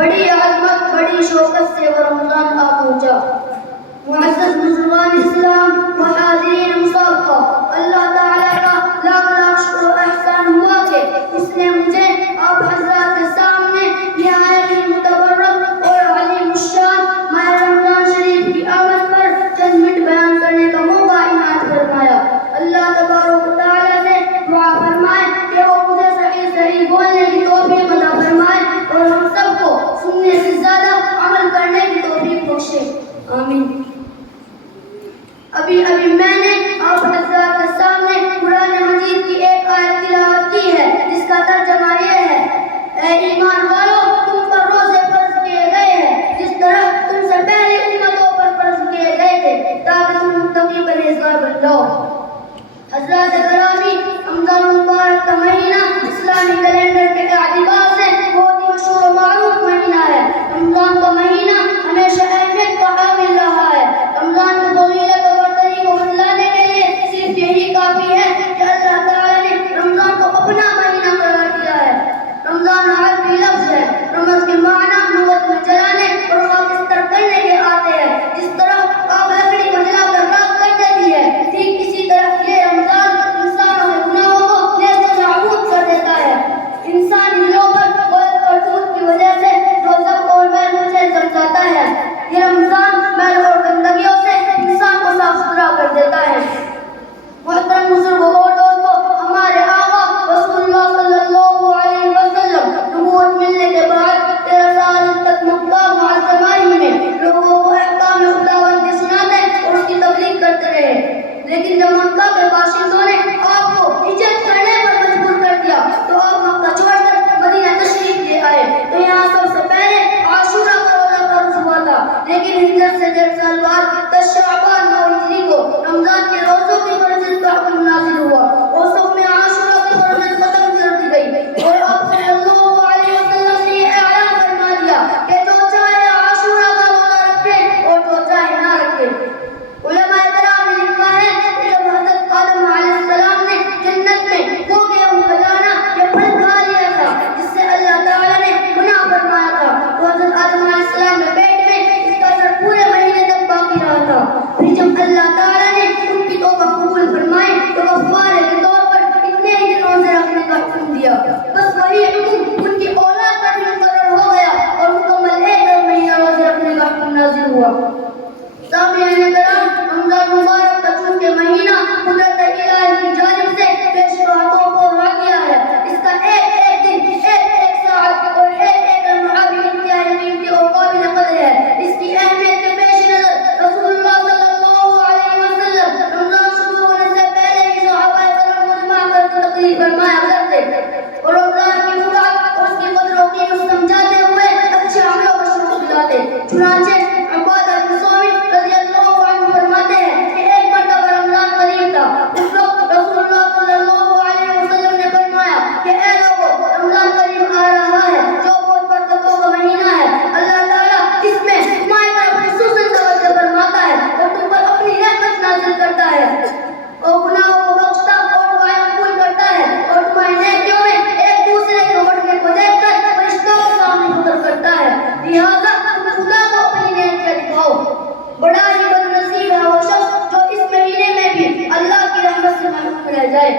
بڑی عظمت بڑی شوقت سے وہ رمضان آ پہنچا۔ معزز بزرگان اسلام و حاضرین مسابقہ، اللہ تعالیٰ کا لاکھ لاکھ شکر و احسان ہوا کہ اس نے مجھے آپ حضرات کے سامنے نہایت ہی متبرک اور عظیم الشان ماہ رمضان شریف کی آمد پر چند منٹ بیان کرنے کا موقع عنایت فرمایا۔ اللہ تبارک و تعالیٰ سے دعا فرمائے کہ وہ مجھے صحیح صحیح بولنے کی توفیق عطا فرمائے اور ہم سب کو سننے سے زیادہ عمل کرنے کی توفیق بخشے، آمین۔ ابھی میں نے آپ حضرات کے سامنے قرآن مجید کی ایک آیت تلاوت کی ہے جس کا ترجمہ یہ ہے: اے ایمان والو، تم پر روزے فرض کیے گئے ہیں جس طرح تم سے پہلے امتوں پر فرض کیے گئے تھے تاکہ تم متقی پرہیزگار بن جاؤ۔ حضرات گرامی، رمضان المبارک کا مہینہ اسلامی کیلنڈر کے اعتبار سے بہت ہی مشہور و معروف مہینہ ہے۔ رمضان کا مہینہ ہمیشہ اہمیت کا حامل رہا ہے۔ رمضان کی فضیلت و برتری کو بتلانے کے لیے صرف یہی کافی ہے کہ اللہ تعالیٰ نے رمضان کو اپنا مہینہ قرار دیا ہے۔ رمضان عربی لفظ ہے۔ رمض کے معنی لغت میں جلانے اور خاکستر کرنے کے آتے ہیں۔ جس طرح آگ لکڑی کو جلا کر راکھ کر دیتی ہے، ٹھیک اسی طرح یہ رمضان انسانوں کے گناہوں کو نیست و نابود کر دیتا ہے۔ انسانی دلوں پر غلط کرتوت کی وجہ سے جو ضبط اور میل کچیل جم جاتا ہے، یہ رمضان میل اور گندگیوں سے انسان کو صاف ستھرا کر دیتا ہے۔ محترم بزرگوں اور دوستوں، ہمارے آقا رسول اللہ صلی اللہ علیہ وسلم نبوت ملنے کے بعد 13 سال تک مکہ معظمہ میں لوگوں کو احکام خداوند سناتے اور اس کی تبلیغ کرتے رہے، لیکن جب مکہ کے باشندوں نے آپ کو ہجرت کرنے پر مجبور کر دیا تو آپ مکہ چھوڑ کر مدینہ تشریف لے آئے۔ تو یہاں سب سے پہلے عاشورہ کا روزہ فرض ہوا تھا، لیکن ہجرت سے 1.5 سال بعد 10 شعبان 9 ہجری کو رمضان کے روزوں کی فرضیت کا حکم نازل ہوا اور سب میں عاشورہ کی فرضیت ختم کر دی گئی اور آپ صلی اللہ علیہ وسلم نے یہ اعلان فرما دیا کہ جو چاہے عاشورہ کا روزہ رکھے اور جو چاہے نہ رکھے۔ علماء کرام نے لکھا ہے کہ جب حضرت آدم علیہ السلام نے جنت میں وہ گیہوں کا دانہ یا پھل کھا لیا تھا جس سے اللہ تعالیٰ نے گناہ فرمایا تھا، تو حضرت آدم علیہ السلام کے پیٹ میں اس کا اثر پورے مہینے تک باقی رہا تھا۔ پھر جب اللہ تعالیٰ نے ان کی توبہ قبول فرمائی تو کفارے کے طور پر اتنے ہی دن روزے رکھنے کا حکم دیا۔ بس وہی حکم ان کی اولاد پر بھی مقرر ہو گیا اور مکمل 1 مہینہ روزے رکھنے کا حکم نازل ہوا۔ سامعین کرام، رمضان مبارک کا چونکہ مہینہ قدرت الہی کی جانب سے پیشوا تحفہ اور واقعہ ہے، اس کا ایک دن، ایک ساعت اور ایک لمحہ بھی انتہائی قیمتی اور قابل قدر ہے۔ اس کی اہمیت کے پیش نظر رسول اللہ صلی اللہ علیہ وسلم رمضان شروع ہونے سے پہلے ہی صحابہ کرام کو جمع کر کے تقریر فرمایا کرتے اور رمضان کی مراد اور اس کی قدر و قیمت سمجھاتے ہوئے اچھے عملوں کا شروع دلاتے۔ چنانچہ عبادہ بن صامت رضی اللہ عنہ فرماتے ہیں کہ ایک مرتبہ رمضان قریب تھا، اس وقت رسول اللہ صلی اللہ علیہ وسلم نے فرمایا کہ اے لوگوں، رمضان قریب آ رہا ہے جو بہت برکتوں کا مہینہ ہے۔ اللہ تعالیٰ اس میں تمہاری طرف خصوصاً توجہ فرماتا ہے اور تم پر اپنی رحمت نازل کرتا ہے اور گناہوں کو بخشتا اور دعائیں قبول کرتا ہے اور تمہاری نیکیوں میں ایک دوسرے کے بڑھنے کو دیکھ کر فرشتوں کے سامنے فخر کرتا ہے۔ لہٰذا تم خدا کو اپنی نیکیاں دکھاؤ۔ بڑا ہی بدنصیب ہے وہ شخص جو اس مہینے میں بھی اللہ کی رحمت سے محروم رہ جائے۔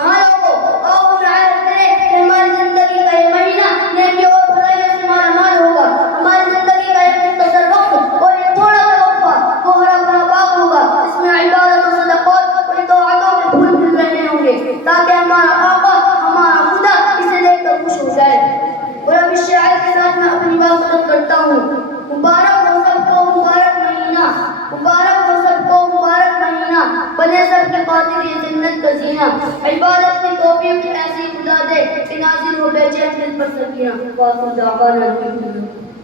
ہاں لوگوں، آؤ ہم عہد کریں کہ ہماری زندگی کا یہ مہینہ نیکیوں اور بھلائیوں سے مالا مال ہوگا۔ ہماری زندگی کا یہ مختصر وقت اور یہ تھوڑا سا وقفہ وہ ہرا بھرا باغ ہوگا، اس میں عبادت و صدقات اور اطاعتوں کے پھول کھل رہے ہوں گے تاکہ ہمارا آقا، ہمارا خدا اسے دیکھ کر خوش ہو جائے۔ اور اب اس شعر کے ساتھ میں اپنی بات ختم کرتا ہوں۔ مبارک ہو سب کو مبارک مہینہ، مبارک ہو سب کو مبارک مہینہ، بنے سب کے خاطر یہ جنت کا زینہ۔ عبادت کی توفیق ایسی خدا دے کہ نازل ہو بے چین دل پر سکینہ۔ وآخر دعوانا الحمدللہ۔